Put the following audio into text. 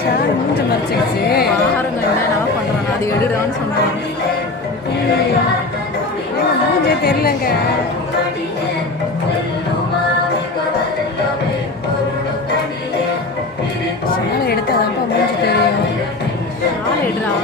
Shawl மூஞ்ச மறைச்சிருச்சு. பாருங்க என்ன பண்ணுறாங்க, அது எடுறான்னு சொல்கிறாங்க. மூஞ்சே தெரிலங்க. ஷாலை எடுத்தாதான்ப்பா மூஞ்சி தெரியும். ஷால் எடுறா.